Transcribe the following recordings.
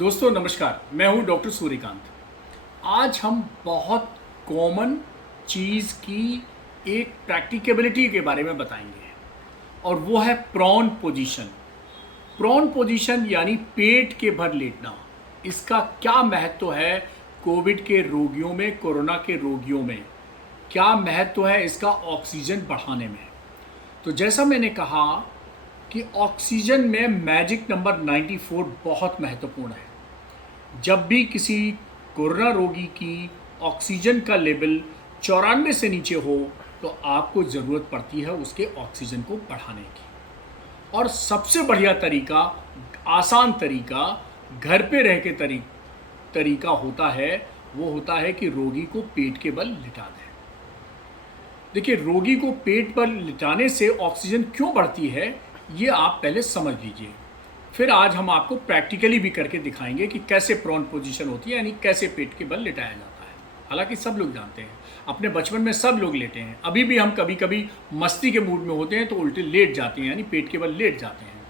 दोस्तों नमस्कार, मैं हूं डॉक्टर सूर्यकांत। आज हम बहुत कॉमन चीज़ की एक प्रैक्टिकेबिलिटी के बारे में बताएंगे और वो है प्रॉन पोजीशन। प्रॉन पोजीशन यानी पेट के भर लेटना। इसका क्या महत्व है कोविड के रोगियों में, कोरोना के रोगियों में? क्या महत्व है इसका ऑक्सीजन बढ़ाने में? तो जैसा मैंने कहा कि ऑक्सीजन में मैजिक नंबर 94 बहुत महत्वपूर्ण है। जब भी किसी कोरोना रोगी की ऑक्सीजन का लेवल 94 से नीचे हो तो आपको ज़रूरत पड़ती है उसके ऑक्सीजन को बढ़ाने की। और सबसे बढ़िया तरीका, आसान तरीका, घर पे रह के तरीका होता है, वो होता है कि रोगी को पेट के बल लिटा दें। देखिए, रोगी को पेट पर लिटाने से ऑक्सीजन क्यों बढ़ती है ये आप पहले समझ लीजिए। फिर आज हम आपको प्रैक्टिकली भी करके दिखाएंगे कि कैसे प्रॉन पोजीशन होती है, यानी कैसे पेट के बल लिटाया जाता है। हालांकि सब लोग जानते हैं, अपने बचपन में सब लोग लेटे हैं। अभी भी हम कभी कभी मस्ती के मूड में होते हैं तो उल्टे लेट जाते हैं, यानी पेट के बल लेट जाते हैं।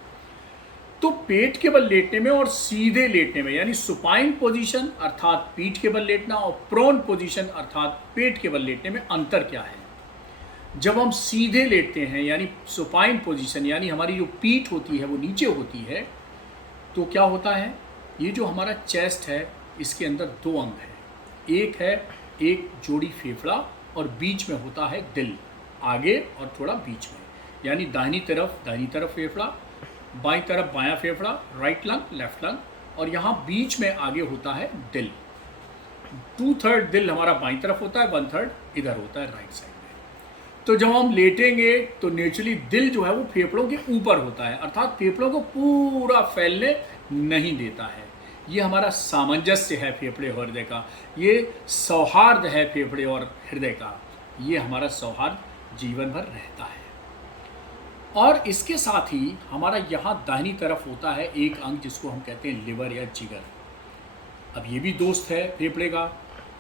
तो पेट के बल लेटने में और सीधे लेटने में, यानी सुपाइन पोजीशन अर्थात पीठ के बल लेटना और प्रोन पोजीशन अर्थात पेट के बल लेटने में अंतर क्या है? जब हम सीधे लेटते हैं यानी सुपाइन पोजीशन, यानी हमारी जो पीठ होती है वो नीचे होती है, तो क्या होता है, ये जो हमारा चेस्ट है इसके अंदर दो अंग हैं। एक है एक जोड़ी फेफड़ा और बीच में होता है दिल, आगे और थोड़ा बीच में, यानी दाहिनी तरफ फेफड़ा, बाईं तरफ बायां फेफड़ा, राइट लंग लेफ्ट लंग, और यहाँ बीच में आगे होता है दिल। 2/3 दिल हमारा बाईं तरफ होता है, 1/3 इधर होता है राइट साइड में। तो जब हम लेटेंगे तो नेचुरली दिल जो है वो फेफड़ों के ऊपर होता है, अर्थात फेफड़ों को पूरा फैलने नहीं देता है। ये हमारा सामंजस्य है फेफड़े और हृदय का, ये सौहार्द है फेफड़े और हृदय का, ये हमारा सौहार्द जीवन भर रहता है। और इसके साथ ही हमारा यहाँ दाहिनी तरफ होता है एक अंग जिसको हम कहते हैं लिवर या जिगर। अब ये भी दोस्त है फेफड़े का,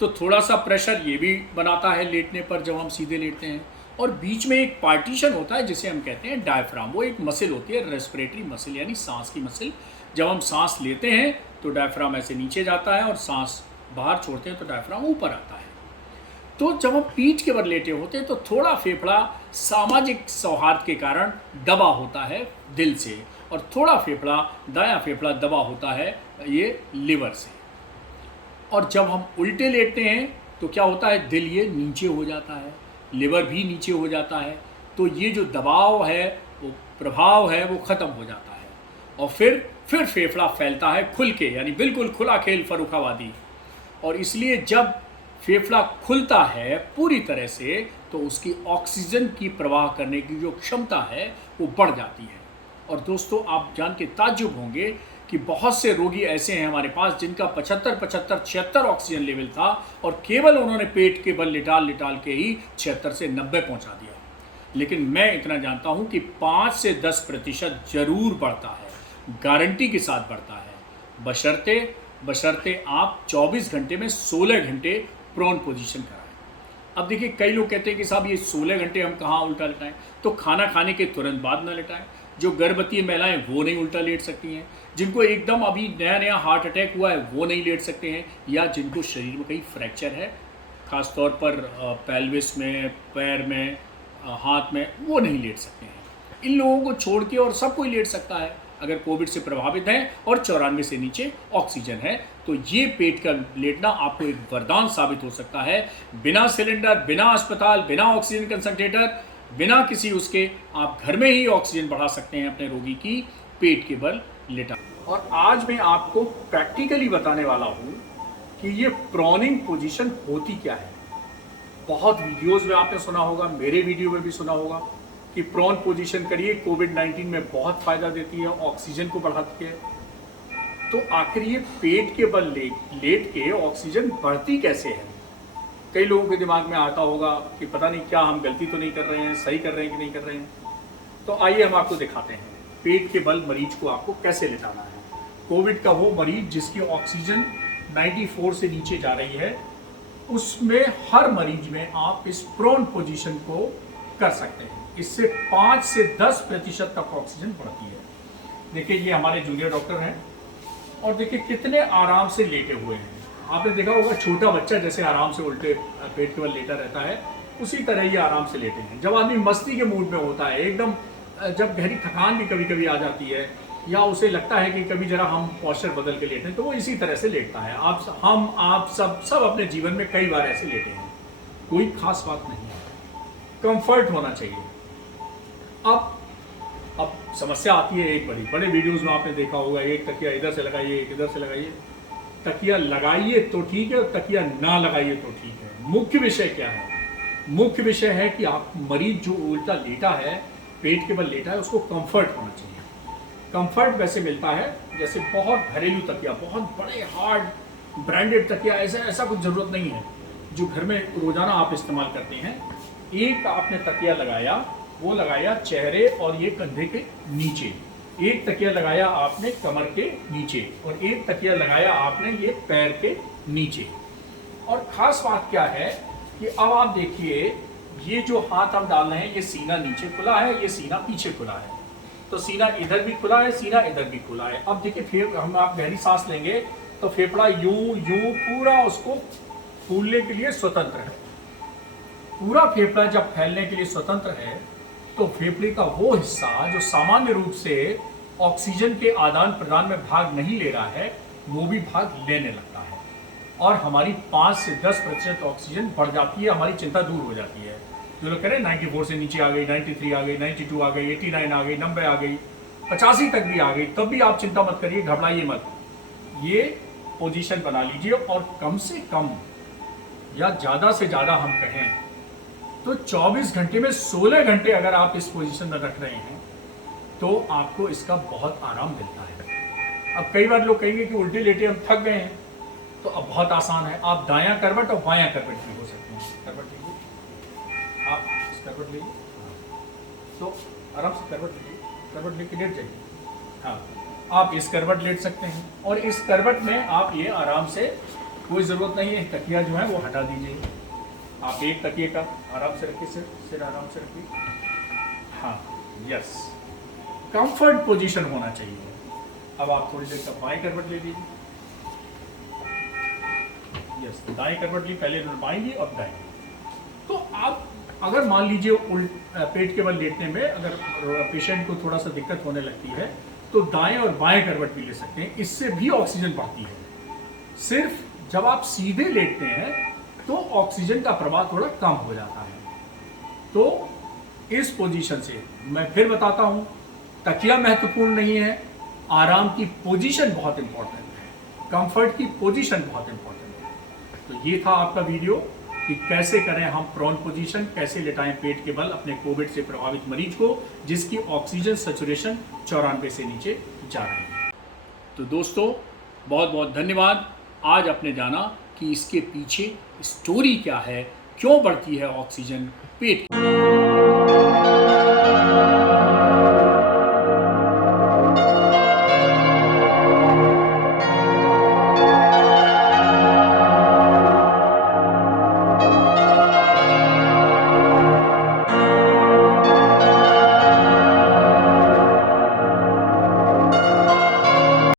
तो थोड़ा सा प्रेशर ये भी बनाता है लेटने पर जब हम सीधे लेटते हैं। और बीच में एक पार्टीशन होता है जिसे हम कहते हैं डायफ्राम। वो एक मसल होती है, रेस्पिरेटरी मसल, यानी सांस की मसल। जब हम सांस लेते हैं तो डायफ्राम ऐसे नीचे जाता है और सांस बाहर छोड़ते हैं तो डायफ्राम ऊपर आता है। तो जब हम पीठ के बल लेटे होते हैं तो थोड़ा फेफड़ा सामाजिक सौहार्द के कारण दबा होता है दिल से, और थोड़ा फेफड़ा, दायां फेफड़ा दबा होता है ये लिवर से। और जब हम उल्टे लेटते हैं तो क्या होता है, दिल ये नीचे हो जाता है, लिवर भी नीचे हो जाता है। तो ये जो दबाव है, वो प्रभाव है, वो ख़त्म हो जाता है। और फिर फेफड़ा फैलता है खुल के, यानी बिल्कुल खुला खेल फर्रुखाबादी। और इसलिए जब फेफड़ा खुलता है पूरी तरह से तो उसकी ऑक्सीजन की प्रवाह करने की जो क्षमता है वो बढ़ जाती है। और दोस्तों, आप जान के ताज्जुब होंगे कि बहुत से रोगी ऐसे हैं हमारे पास जिनका 75, 76 ऑक्सीजन लेवल था और केवल उन्होंने पेट के बल लिटाल के ही 76 से 90 पहुंचा दिया। लेकिन मैं इतना जानता हूं कि 5 से 10% जरूर बढ़ता है, गारंटी के साथ बढ़ता है, बशर्ते आप 24 घंटे में 16 घंटे प्रोन पोजीशन कराएं। अब देखिए, कई लोग कहते हैं कि साहब ये 16 घंटे हम कहाँ उल्टा लेटाएं? तो खाना खाने के तुरंत बाद ना लेटाएं। जो गर्भवती महिलाएं वो नहीं उल्टा लेट सकती हैं, जिनको एकदम अभी नया हार्ट अटैक हुआ है वो नहीं लेट सकते हैं, या जिनको शरीर में कहीं फ्रैक्चर है, खासतौर पर पेल्विस में, पैर में, हाथ में, वो नहीं लेट सकते हैं। इन लोगों को छोड़ के और सब कोई लेट सकता है अगर कोविड से प्रभावित हैं और 94 से नीचे ऑक्सीजन है। तो ये पेट का लेटना आपको एक वरदान साबित हो सकता है। बिना सिलेंडर, बिना अस्पताल, बिना ऑक्सीजन कंसंट्रेटर, बिना किसी उसके, आप घर में ही ऑक्सीजन बढ़ा सकते हैं अपने रोगी की पेट के बल लेटा। और आज मैं आपको प्रैक्टिकली बताने वाला हूँ कि ये प्रॉनिंग पोजीशन होती क्या है। बहुत वीडियोस में आपने सुना होगा, मेरे वीडियो में भी सुना होगा कि प्रॉन पोजीशन करिए, कोविड-19 में बहुत फ़ायदा देती है, ऑक्सीजन को बढ़ाती है। तो आखिर ये पेट के बल लेट के ऑक्सीजन बढ़ती कैसे है? कई लोगों के दिमाग में आता होगा कि पता नहीं क्या हम गलती तो नहीं कर रहे हैं, सही कर रहे हैं कि नहीं कर रहे हैं। तो आइए हम आपको दिखाते हैं पेट के बल मरीज को आपको कैसे लेटाना है। कोविड का वो मरीज जिसकी ऑक्सीजन 94 से नीचे जा रही है, उसमें हर मरीज में आप इस प्रोन पोजीशन को कर सकते हैं। इससे 5 से 10% तक ऑक्सीजन बढ़ती है। देखिए, ये हमारे जूनियर डॉक्टर हैं, और देखिए कितने आराम से लेटे हुए हैं। आपने देखा होगा छोटा बच्चा जैसे आराम से उल्टे पेट के बल लेटा रहता है, उसी तरह ये आराम से लेटे हैं। जब आदमी मस्ती के मूड में होता है, एकदम जब गहरी थकान भी कभी कभी आ जाती है, या उसे लगता है कि कभी जरा हम पोस्चर बदल के लेटें, तो वो इसी तरह से लेटता है। आप सब अपने जीवन में कई बार ऐसे लेटे हैं, कोई खास बात नहीं है। कंफर्ट होना चाहिए। अब समस्या आती है एक बड़े वीडियोस में आपने देखा होगा, एक तकिया इधर से लगाइए, एक इधर से लगाइए। तकिया लगाइए तो ठीक है और तकिया ना लगाइए तो ठीक है। मुख्य विषय क्या है? मुख्य विषय है कि आप मरीज जो उल्टा लेटा है, पेट के बल लेटा है, उसको कंफर्ट होना चाहिए। कंफर्ट वैसे मिलता है जैसे बहुत घरेलू तकिया, बहुत बड़े हार्ड ब्रांडेड तकिया, ऐसा कुछ ज़रूरत नहीं है जो घर में रोज़ाना आप इस्तेमाल करते हैं। एक आपने तकिया लगाया, वो लगाया चेहरे और ये कंधे के नीचे, एक तकिया लगाया आपने कमर के नीचे, और एक तकिया लगाया आपने ये पैर के नीचे। और ख़ास बात क्या है कि अब आप देखिए, ये जो हाथ हम डाल रहे हैं, ये सीना नीचे खुला है, ये सीना पीछे खुला है, तो सीना इधर भी खुला है, सीना इधर भी खुला है। अब देखिए आप गहरी सांस लेंगे तो फेफड़ा यूं पूरा उसको फूलने के लिए स्वतंत्र है। पूरा फेफड़ा जब फैलने के लिए स्वतंत्र है, तो फेफड़े का वो हिस्सा जो सामान्य रूप से ऑक्सीजन के आदान प्रदान में भाग नहीं ले रहा है, वो भी भाग लेने लगता है, और हमारी 5 से 10% ऑक्सीजन बढ़ जाती है, हमारी चिंता दूर हो जाती है। जो लोग कह रहे हैं 94 से नीचे आ गई, 93 आ गई, 92 आ गई, 89 आ गई, 90 आ गई, 85 तक भी आ गई, तब भी आप चिंता मत करिए, घबराइए मत। ये पोजीशन बना लीजिए, और कम से कम या ज़्यादा से ज़्यादा हम कहें तो 24 घंटे में 16 घंटे अगर आप इस पोजीशन में रख रहे हैं, तो आपको इसका बहुत आराम मिलता है। अब कई बार लोग कहेंगे कि उल्टे लेटे हम थक गए हैं, तो अब बहुत आसान है, आप दायां करवट और बायां करवट भी हो सकते हैं। करवट लीजिए, आप इस करवट लीजिए, तो आराम से करवट लीजिए, करवट लेके लेट जाइए। हाँ, आप इस करवट लेट सकते हैं, और इस करवट में आप ये आराम से, कोई ज़रूरत नहीं है तकिया जो है वो हटा दीजिए। आप एक तकिए का आराम से रखिए, सिर आराम से रखिए। हाँ, यस, कंफर्ट पोजीशन होना चाहिए। अब आप थोड़ी देर तक बाएं करवट ले लीजिए। यस, दाएं करवट ली, पहले बाएं ली और दाएं। तो आप अगर मान लीजिए पेट के बल लेटने में अगर पेशेंट को थोड़ा सा दिक्कत होने लगती है, तो दाएं और बाएं करवट भी ले सकते हैं, इससे भी ऑक्सीजन बढ़ती है। सिर्फ जब आप सीधे लेटते हैं तो ऑक्सीजन का प्रवाह थोड़ा कम हो जाता है। तो इस पोजीशन से मैं फिर बताता हूं, तकिया महत्वपूर्ण नहीं है, आराम की पोजीशन बहुत इंपॉर्टेंट है, कंफर्ट की पोजीशन बहुत इंपॉर्टेंट है। तो ये था आपका वीडियो कि कैसे करें हम प्रोन पोजीशन, कैसे लेटाएं पेट के बल अपने कोविड से प्रभावित मरीज को जिसकी ऑक्सीजन सैचुरेशन 94 से नीचे जा रही है। तो दोस्तों, बहुत बहुत धन्यवाद। आज आपने जाना कि इसके पीछे स्टोरी क्या है, क्यों बढ़ती है ऑक्सीजन पेट की।